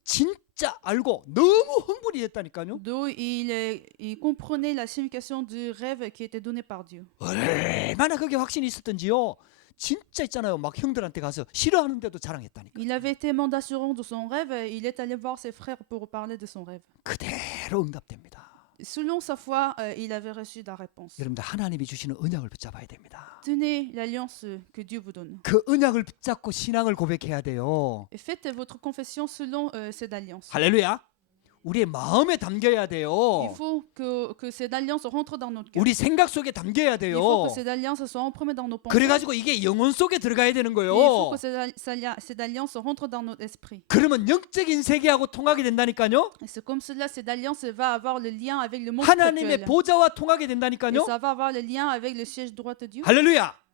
진짜 알고 너무 흥분이 됐다니까요. Donc il comprenait la signification du rêve qui était donné par Dieu. 얼마나 그게 확신이 있었던지요. 진짜 있잖아요. 막 형들한테 가서 싫어하는데도 자랑했다니까. Il avait tellement d'assurance de son rêve, il est allé voir ses frères pour parler de son rêve. 그대로 응답됩니다. Selon sa foi, il avait reçu la réponse. 여러분들 하나님이 주시는 언약을 붙잡아야 됩니다. Tenez l'alliance que Dieu vous donne. 그 언약을 붙잡고 신앙을 고백해야 돼요. Et faites votre confession selon cette alliance. 할렐루야. 우리의 마음에 담겨야 돼요. Il faut que cette alliance rentre dans notre cœur. 우리 생각 속에 담겨야 Il 돼요. faut que cette alliance soit imprimée dans nos pensées. 그래가지고 이게 영혼 속에 들어가야 되는 Il 거예요. faut que cette alliance rentre dans notre esprit. 그러면 영적인 세계하고 통하게 된다니까요. Et c'est comme cela, cette alliance va avoir le lien avec le monde 하나님의 spirituel. 보좌와 통하게 Et 된다니까요. ça va avoir le lien avec le siège droit de Dieu. 할렐루야.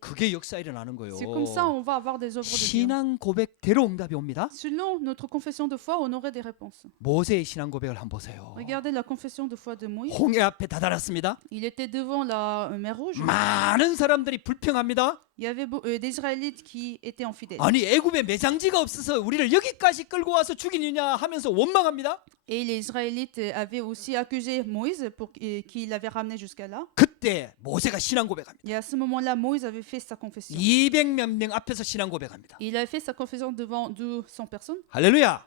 그게 역사 일어나는 거예요. C'est comme ça on va avoir des œuvres de Dieu. 신앙 고백대로 응답이 옵니다. Selon notre confession de foi, on aurait des réponses. 모세의 신앙 고백을 한번 보세요. Regardez la confession de foi de Moïse. 홍해 앞에 다다랐습니다. Il était devant la mer Rouge. 많은 사람들이 불평합니다. Il y avait des Israélites qui étaient infidèles. 아니 애굽에 매장지가 없어서 우리를 여기까지 끌고 와서 죽이느냐 하면서 원망합니다. Et les Israélites avaient aussi accusé Moïse pour qu'il l'avait ramené jusqu'à là. 그때 모세가 신앙 고백합니다. Et à ce moment-là, Moïse avait fait sa confession. 200몇 명 앞에서 신앙 고백합니다. Il avait fait sa confession devant 200 personnes. 할렐루야.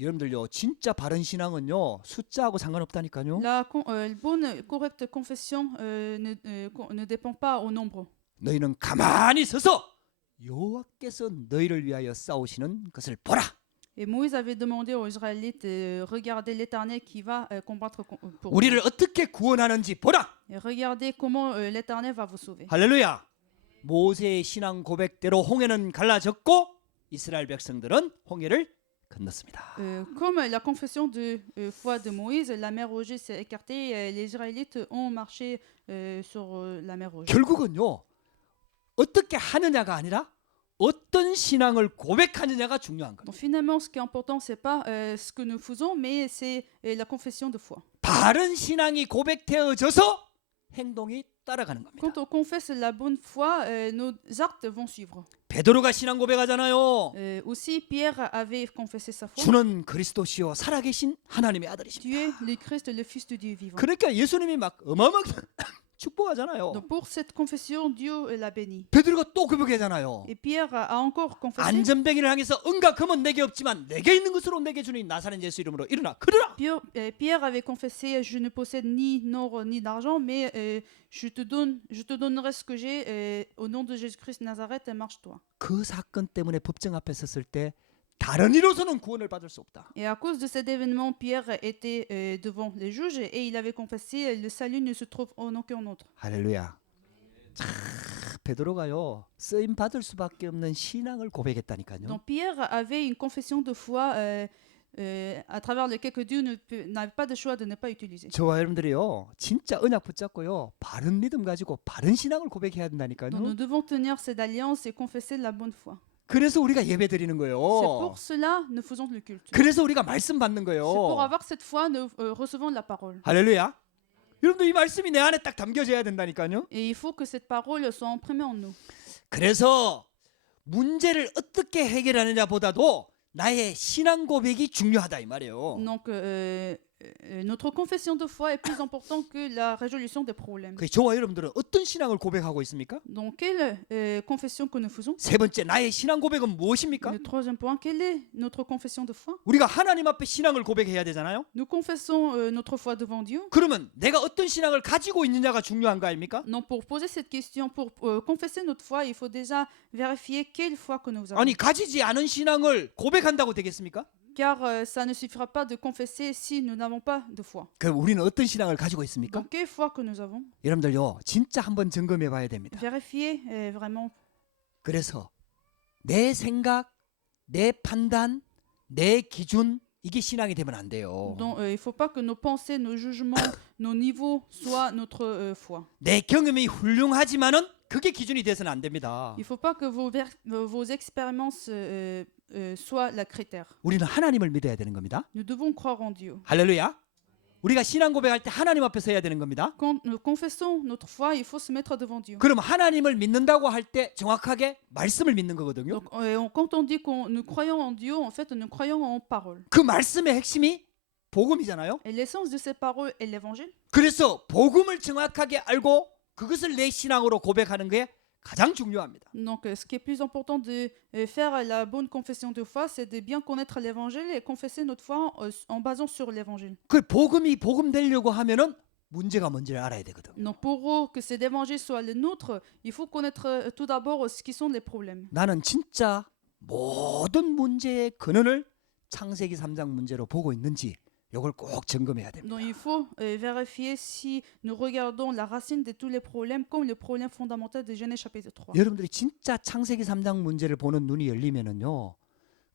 여러분들요 진짜 바른 신앙은요 숫자하고 상관없다니까요. La bonne, correcte confession ne dépend pas au nombre. 너희는 가만히 서서 여호와께서 너희를 위하여 싸우시는 것을 보라. Et Moïse avait demandé aux Israélites, regardez l'Éternel qui va combattre pour vous. 우리를 어떻게 구원하는지 보라. Et regardez comment l'Éternel va vous sauver. 할렐루야. 모세의 신앙 고백대로 홍해는 갈라졌고 이스라엘 백성들은 홍해를 건넜습니다. Comme la confession de foi de Moïse, la mer Rouge s'est écartée, les Israélites ont marché sur la mer Rouge. 결국은요 어떻게 하느냐가 아니라 어떤 신앙을 고백하느냐가 중요한 거예요. Donc finalement, ce qui est important, c'est pas ce que nous faisons, mais c'est la confession de foi. 바른 신앙이 고백되어져서 행동이 따라가는 겁니다. Quand on confesse la bonne foi, nos actes vont suivre. 베드로가 신앙 고백하잖아요. Aussi, Pierre avait confessé sa foi. 주는 그리스도시요 살아계신 하나님의 Tu 아들이십니다. es le Christ, le Fils de Dieu vivant. 그러니까 예수님이 막 어마어마하게 축복하잖아요. Donc pour cette confession, Dieu l'a béni. 베드로가 또 고백하잖아요. Et Pierre a encore confessé. 안전뱅이를 향해서 은과 금은 내게 없지만 내게 있는 것으로 내게 주니 나사렛 예수 이름으로 일어나 걸으라. Pierre avait confessé, je ne possède ni or ni d'argent, mais je te donnerai ce que j'ai au nom de Jésus-Christ de Nazareth, et marche-toi. 그 사건 때문에 법정 앞에 섰을 때 다른 이로서는 구원을 받을 수 없다. Et à cause de cet événement, Pierre était devant les juges et il avait confessé, le salut ne se trouve en aucun autre. 할렐루야. 참 베드로가요 쓰임 받을 수밖에 없는 신앙을 고백했다니까요. Donc Pierre avait une confession de foi à travers lequel que Dieu n'avait pas de choix de ne pas utiliser. 저와 여러분들이요 진짜 언약 붙잡고요 바른 믿음 가지고 바른 신앙을 고백해야 된다니까요. Donc nous devons tenir cette alliance et confesser la bonne foi. 그래서 우리가 예배 드리는 C'est 거예요. pour cela nous faisons le culte. 그래서 우리가 말씀 받는 C'est pour 거예요. avoir cette foi, nous recevons la parole. 할렐루야. 여러분들 이 말씀이 내 안에 딱 담겨져야 된다니까요. Et il faut que cette parole soit imprimée en nous. 그래서 문제를 어떻게 해결하느냐 보다도 나의 신앙 고백이 중요하다 이 말이에요. Donc notre confession de foi est plus importante que la résolution des problèmes. 그 저와 여러분들은 어떤 신앙을 고백하고 있습니까? Donc quelle confession que nous faisons? 세 번째 나의 신앙 고백은 무엇입니까? Le troisième point, quelle est notre confession de foi? 우리가 하나님 앞에 신앙을 고백해야 되잖아요. Nous confessons notre foi devant Dieu. 그러면 내가 어떤 신앙을 가지고 있느냐가 중요한 거 아닙니까? Non, pour poser cette question, pour confesser notre foi, il faut déjà vérifier quelle foi que nous avons. 아니 가지지 않은 신앙을 고백한다고 되겠습니까? Car ça ne suffira pas de confesser si nous n'avons pas de foi. 그럼 우리는 어떤 신앙을 가지고 있습니까? Donc quelle foi que nous avons? 여러분들요 진짜 한번 점검해 봐야 됩니다. Vérifier vraiment. 그래서 내 생각, 내 판단, 내 기준 이게 신앙이 되면 안 돼요. Donc il ne faut pas que nos pensées, nos jugements, nos niveaux soient notre foi. 내 경험이 훌륭하지만은 그게 기준이 돼서는 안 됩니다. Il ne faut pas que vos expériences soient la critère. 우리는 하나님을 믿어야 되는 겁니다. Nous devons croire en Dieu. 할렐루야. 우리가 신앙 고백할 때 하나님 앞에 서야 되는 겁니다. Quand nous confessons notre foi, il faut se mettre devant Dieu. 그럼 하나님을 믿는다고 할 때 정확하게 말씀을 믿는 거거든요. Donc, quand on dit que nous croyons en Dieu, en fait, nous croyons en parole. 그 말씀의 핵심이 복음이잖아요. Et l'essence de ces paroles est l'évangile. 그래서 복음을 정확하게 알고 그것을 내 신앙으로 고백하는 게 가장 중요합니다. Donc, ce qui est plus important de faire la bonne confession de foi, c'est de bien connaître l'évangile et confesser notre foi en basant sur l'évangile. 그 복음이 복음 되려고 하면은 문제가 뭔지를 알아야 되거든. Donc, pour que cet évangile soit le nôtre, il faut connaître tout d'abord ce qui sont les problèmes. 나는 진짜 모든 문제의 근원을 창세기 3장 문제로 보고 있는지 이걸 꼭 점검해야 됩니다. Donc, il faut vérifier si nous regardons la racine de tous les problèmes comme le problème fondamental de Genèse chapitre 3. 여러분들이 진짜 창세기 3장 문제를 보는 눈이 열리면은요.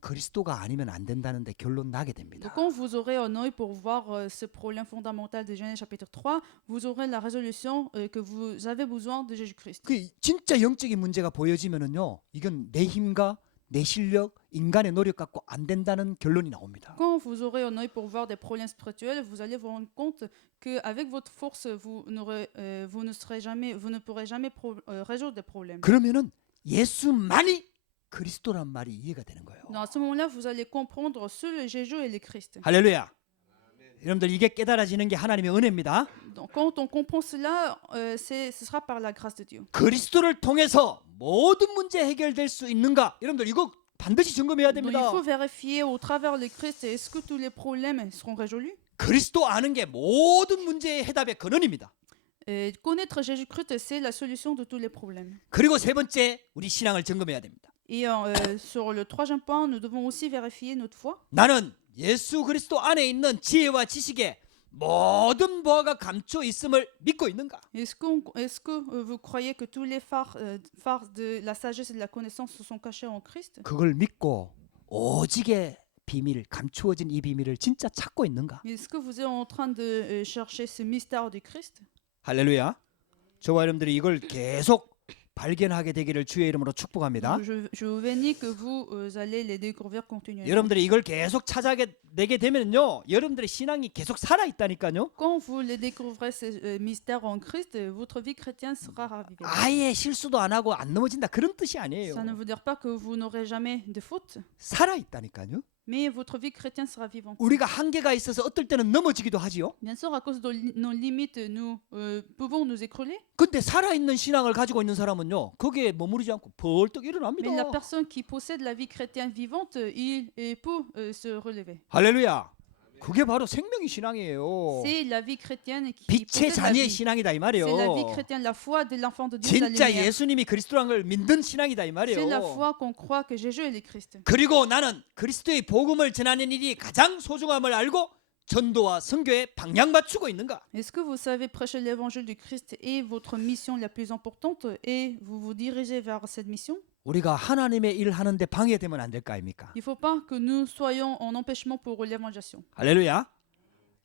그리스도가 아니면 안 된다는데 결론 나게 됩니다. Donc, quand vous aurez un œil pour voir ce problème fondamental de Genèse chapitre 3, vous aurez la résolution que vous avez besoin de Jésus-Christ. 그 진짜 영적인 문제가 보여지면은요. 이건 내 힘과 내 실력, 인간의 노력 갖고 안 된다는 결론이 나옵니다. Quand vous aurez un œil pour voir des problèmes spirituels, vous allez vous rendre compte qu'avec votre force, vous ne pourrez jamais résoudre des problèmes. 그러면은 예수만이 그리스도란 말이 이해가 되는 거예요. Dans ce moment-là, vous allez comprendre seul Jésus et le Christ. 할렐루야. 여러분들 이게 깨달아지는 게 하나님의 은혜입니다. Donc, quand on comprend cela, ce sera par la grâce de Dieu. 그리스도를 통해서 모든 문제 해결될 수 있는가? 여러분들 이거 반드시 점검해야 Donc, il 됩니다. faut vérifier au travers le Christ, est-ce que tous les problèmes seront résolus? 그리스도 아는 게 모든 문제의 해답의 근원입니다. Connaître Jésus-Christ, c'est la solution de tous les problèmes. 그리고 세 번째, 우리 신앙을 점검해야 됩니다. Et sur le troisième point, nous devons aussi vérifier notre foi. 나는 예수 그리스도 안에 있는 지혜와 지식에 모든 보화가 감춰 있음을 믿고 있는가? Est-ce que vous croyez que tous les phares de la sagesse et de la connaissance se sont cachés en Christ? 그걸 믿고 오직의 비밀, 감추어진 이 비밀을 진짜 찾고 있는가? Est-ce que vous êtes en train de chercher ce mystère du Christ? 할렐루야. 저와 여러분들이 이걸 계속 발견하게 되기를 주의 이름으로 축복합니다. Je vous bénis que vous allez les découvrir continuellement. 여러분들이 이걸 계속 찾아내게 되면요, 여러분들의 신앙이 계속 살아 있다니까요. Quand vous les découvrirez ce mystère en Christ, votre vie chrétienne sera ravivée. 아예 실수도 안 하고 안 넘어진다 그런 뜻이 아니에요. Ça ne veut dire pas que vous n'aurez jamais de faute, 살아 있다니까요. mais votre vie chrétienne sera vivante. 우리가 한계가 있어서 어떨 때는 넘어지기도 하지요. Bien sûr, à cause de nos limites, nous pouvons nous écrouler. 근데 살아있는 신앙을 가지고 있는 사람은요, 거기에 머무르지 않고 벌떡 일어납니다. Mais la personne qui possède la vie chrétienne vivante, il peut se relever. 할렐루야. 그게 바로 생명의 신앙이에요. C'est la vie chrétienne qui 빛의 possède la 자녀의 vie. 신앙이다 이 말이에요. C'est la vie chrétienne, la foi de l'enfant de Dieu. la 진짜 lumière. 예수님이 그리스도라는 걸 믿는 신앙이다 이 C'est la 말이에요. foi qu'on croit que Jésus est le Christ. 그리고 나는 그리스도의 복음을 전하는 일이 가장 소중함을 알고 전도와 선교에 방향 맞추고 있는가? Est-ce que vous savez prêcher l'évangile du Christ est votre mission la plus importante et vous vous dirigez vers cette mission? 우리가 하나님의 일 하는데 방해되면 안 될 거 아닙니까? Il ne faut pas que nous soyons en empêchement pour l'évangélisation. 할렐루야.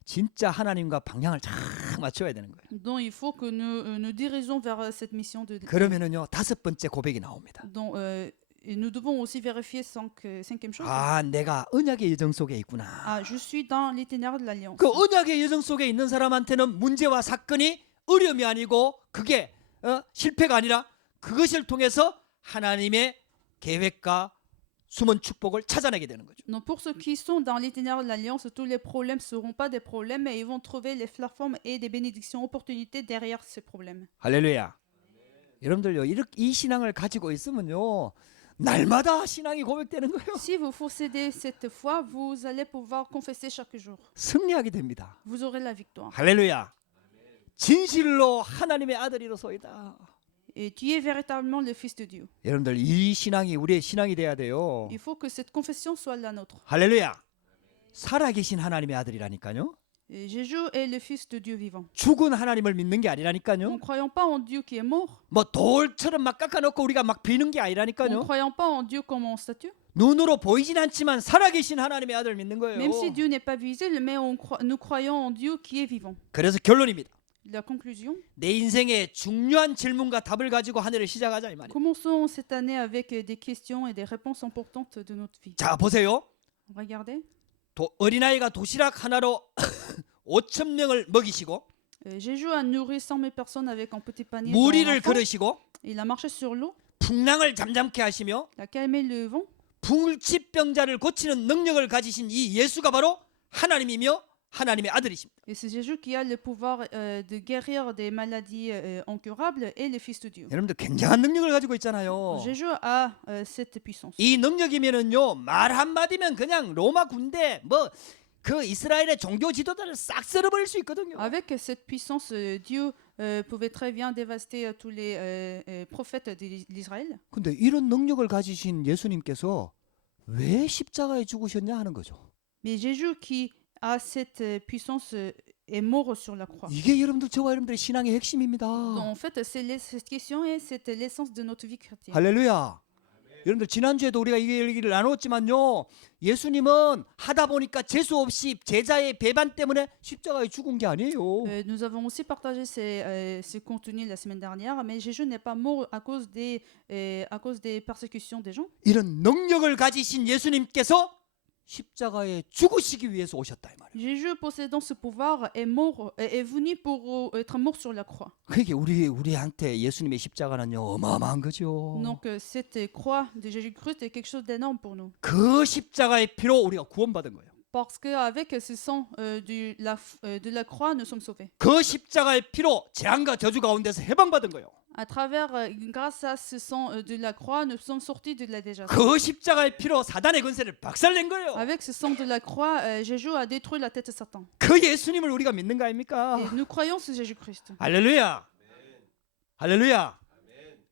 진짜 하나님과 방향을 잘 맞춰야 되는 거예요. Donc il faut que nous dirigeons vers cette mission de. 그러면은요, 다섯 번째 고백이 나옵니다. Donc et nous devons aussi vérifier cinquième chose. 아, 내가 언약의 여정 속에 있구나. Ah, je suis dans l'itinéraire de l'alliance. 그 언약의 여정 속에 있는 사람한테는 문제와 사건이 어려움이 아니고 그게 실패가 아니라 그것을 통해서 하나님의 계획과 숨은 축복을 찾아내게 되는 거죠. Donc pour ceux qui sont dans l'itinéraire de l'alliance, tous les problèmes ne seront pas des problèmes, mais ils vont trouver les plateformes et des bénédictions, opportunités derrière ces problèmes. 할렐루야. 여러분들요, 이 신앙을 가지고 있으면요, 날마다 신앙이 고백되는 거예요. Si vous possédez cette foi, vous allez pouvoir confesser chaque jour. 승리하게 됩니다. Vous aurez la victoire. 할렐루야. 진실로 하나님의 아들이로소이다. Et tu es véritablement le Fils de Dieu. 여러분들 이 신앙이 우리의 신앙이 돼야 돼요. Il faut que cette confession soit la nôtre. 할렐루야. 살아계신 하나님의 아들이라니까요. Et Jésus est le Fils de Dieu vivant. 죽은 하나님을 믿는 게 En 아니라니까요. ne croyant pas en Dieu qui est mort, 뭐 돌처럼 막 깎아놓고 우리가 막 비는 게 en ne 아니라니까요. croyant pas en Dieu comme en statue, 눈으로 보이진 않지만 살아계신 하나님의 아들 믿는 거예요. même si Dieu n'est pas visible, mais nous croyons en Dieu qui est vivant. 그래서 결론입니다. La conclusion, 내 인생의 중요한 질문과 답을 가지고 한 해를 시작하자 이 말이에요. commençons cette année avec des questions et des réponses importantes de notre vie. 자, 보세요. Regardez, 어린아이가 도시락 하나로 5천 명을 먹이시고 Jésus a nourri 100 000 personnes avec un petit panier. 무리를 pour enfants. 걸으시고 Il a marché sur l'eau, 풍랑을 잠잠케 하시며 il a calmé le vent. 불치병자를 고치는 능력을 가지신 이 예수가 바로 하나님이며 하나님의 아들이십니다. Et c'est Jésus qui a le pouvoir de guérir des maladies incurables et le Fils de Dieu. 여러분들 굉장한 능력을 가지고 있잖아요. Jésus a cette puissance. 이 능력이면은요, 말 한마디면 그냥 로마 군대 뭐 그 이스라엘의 종교 지도자를 싹 쓸어버릴 수 있거든요. Avec cette puissance, Dieu pouvait très bien dévaster tous les prophètes d'Israël. 근데 이런 능력을 가지신 예수님께서 왜 십자가에 죽으셨냐 하는 거죠. Mais Jésus qui a cette puissance est mort sur la croix. 이게 여러분들 저와 여러분들의 신앙의 핵심입니다. Donc, en fait, cette question est c'est l'essence de notre vie chrétienne. 할렐루야. 여러분들 지난주에도 우리가 이 얘기를 나눴지만요. 예수님은 하다 보니까 재수 없이 제자의 배반 때문에 십자가에 죽은 게 아니에요. Nous avons aussi partagé ces contenus la semaine dernière, mais Jésus n'est pas mort à cause des persécutions des gens. 이런 능력을 가지신 예수님께서 십자가에 죽으시기 위해서 오셨다 이 말이에요. Jésus, possédant ce pouvoir, est venu pour être mort sur la croix. 그게 우리한테 예수님의 십자가는요 어마어마한 거죠. Donc cette croix de Jésus-Christ est quelque chose d'énorme pour nous. 그 십자가의 피로 우리가 구원받은 거예요. Parce qu'avec ce sang de la croix, nous sommes sauvés. 그 십자가의 피로 재앙과 저주 가운데서 해방받은 거예요. À travers, grâce à ce sang de la croix, nous sommes sortis de la déjestion. 그 십자가의 피로 사단의 권세를 박살낸 거예요. Avec ce sang de la croix, Jésus a détruit la tête de Satan. 그 예수님을 우리가 믿는 거 아닙니까? Et nous croyons ce Jésus-Christ. 할렐루야. 할렐루야.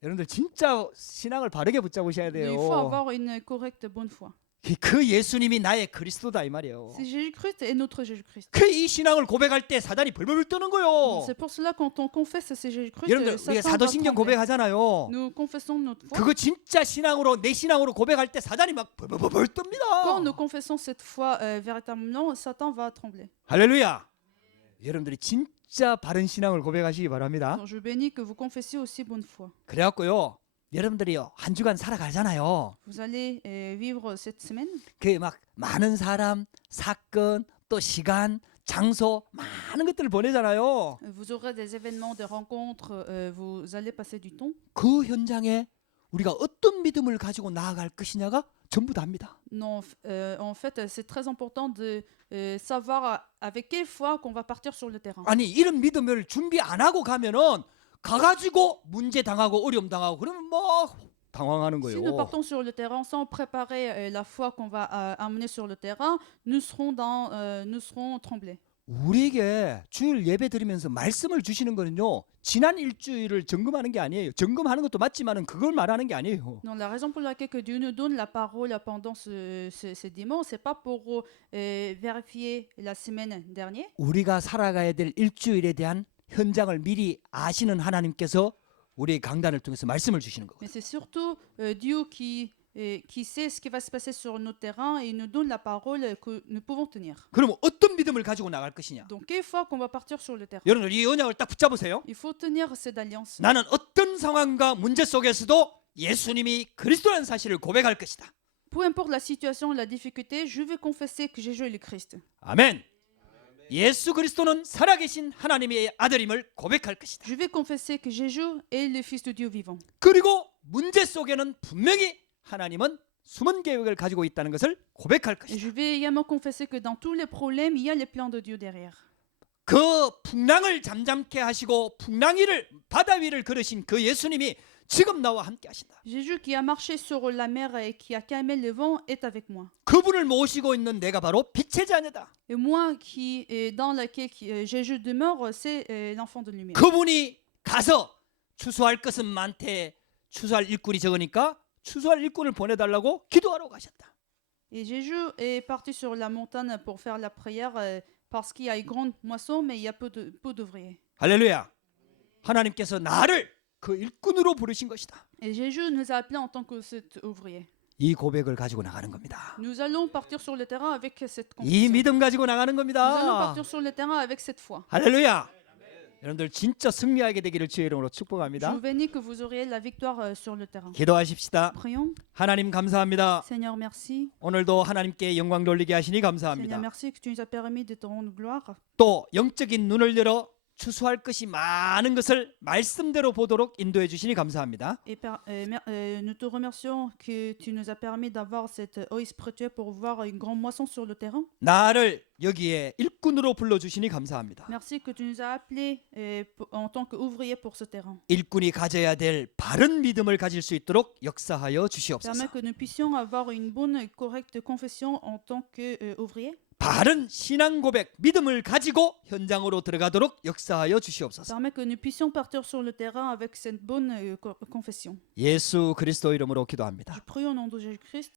여러분들 진짜 신앙을 바르게 붙잡으셔야 Il 돼요. faut avoir une correcte bonne foi. 그 예수님이 나의 그리스도다 이 말이에요. C'est Jésus-Christ et notre Jésus-Christ. 그 이 신앙을 고백할 때 사단이 벌벌 떠는 거예요. C'est pour cela quand on confesse c'est Jésus-Christ, 여러분들 우리가 Satan va 사도신경 trembler. 고백하잖아요. Nous confessons notre foi. 그거 진짜 신앙으로 내 신앙으로 고백할 때 사단이 막 벌벌 뜹니다. Quand nous confessons cette foi véritablement, Satan va trembler. 할렐루야. 여러분들이 진짜 바른 신앙을 고백하시기 바랍니다. Donc, je bénis que vous confessiez aussi bonne foi. 그래갖고요. 여러분들이요 한 주간 살아가잖아요. Vous allez vivre cette semaine. 그 막 많은 사람, 사건, 또 시간, 장소 많은 것들을 보내잖아요. Vous aurez des événements, des rencontres. Vous allez passer du temps. 그 현장에 우리가 어떤 믿음을 가지고 나아갈 것이냐가 전부 다입니다. Non, en fait, c'est très important de savoir avec quelle foi qu'on va partir sur le terrain. 아니 이런 믿음을 준비 안 하고 가면은 가가지고 문제 당하고 어려움 당하고 그러면 뭐 당황하는 Si nous 거예요. partons sur le terrain sans préparer la foi qu'on va amener sur le terrain, nous serons tremblés. 우리에게 주일 예배 드리면서 말씀을 주시는 거는요. 지난 일주일을 점검하는 게 아니에요. 점검하는 것도 맞지만은 그걸 말하는 게 아니에요. Non, la raison pour laquelle que Dieu nous donne la parole pendant ce dimanche, c'est pas pour vérifier la semaine dernière, 우리가 살아가야 될 일주일에 대한 현장을 미리 아시는 하나님께서 우리의 강단을 통해서 말씀을 주시는 거거든요. mais c'est surtout Dieu qui sait ce qui va se passer sur nos terrains et il nous donne la parole que nous pouvons tenir. 그러면 어떤 믿음을 가지고 나갈 것이냐? Donc, quelle fois qu'on va partir sur le terrain? 여러분 이 언약을 딱 붙잡으세요. Il faut tenir cette alliance. 나는 어떤 상황과 문제 속에서도 예수님이 그리스도라는 사실을 고백할 것이다. Peu importe la situation, la difficulté, je vais confesser que Jésus est le Christ. 아멘. 예수 그리스도는 살아계신 하나님의 아들임을 고백할 것이다. Je vais confesser que Jésus est le Fils de Dieu vivant. 그리고 문제 속에는 분명히 하나님은 숨은 계획을 가지고 있다는 것을 고백할 Et 것이다. je vais également confesser que dans tous les problèmes, il y a les plans de Dieu derrière. 그 풍랑을 잠잠케 하시고 풍랑 위를 바다 위를 걸으신 그 예수님이 지금 나와 함께 하신다. Jésus qui a marché sur la mer et qui a calmé le vent est avec moi. 그분을 모시고 있는 내가 바로 빛의 자녀다. Et moi dans laquelle Jésus demeure, c'est l'enfant de lumière. 그분이 가서 추수할 것은 많대 추수할 일꾼이 적으니까 추수할 일꾼을 보내달라고 기도하러 가셨다. Et Jésus est parti sur la montagne pour faire la prière parce qu'il y a une grande moisson, mais il y a peu d'ouvriers. 할렐루야. 하나님께서 나를 그 일꾼으로 부르신 것이다. Et Jésus nous a appelés en tant que cet ouvrier. 이 고백을 가지고 나가는 겁니다. Nous allons partir sur le terrain avec cette 이 conviction. 믿음 가지고 나가는 Nous allons 겁니다. partir sur le terrain avec cette foi. 할렐루야. 여러분들 진짜 승리하게 되기를 주의 이름으로 Je 축복합니다. vous bénis que vous auriez la victoire sur le terrain. 기도하십시다. Prions. 하나님 감사합니다. Seigneur, merci. 오늘도 하나님께 영광 돌리게 하시니 Seigneur, 감사합니다. merci que tu nous as permis de te rendre gloire. 또 영적인 눈을 열어 추수할 것이 많은 것을 말씀대로 보도록 인도해 주시니 감사합니다. Et nous te remercions que tu nous as permis d'avoir cet œil spirituel pour voir une grande moisson sur le terrain. 나를 여기에 일꾼으로 불러 주시니 감사합니다. Merci que tu nous as appelés en tant qu'ouvriers pour ce terrain. 일꾼이 가져야 될 바른 믿음을 가질 수 있도록 역사하여 주시옵소서. Permet que nous puissions avoir une bonne et correcte confession en tant qu'ouvriers. 바른 신앙 고백, 믿음을 가지고 현장으로 들어가도록 역사하여 주시옵소서. Permet que nous puissions partir sur le terrain avec cette bonne confession. 예수 그리스도 이름으로 Je 기도합니다. prie au nom de Jésus-Christ.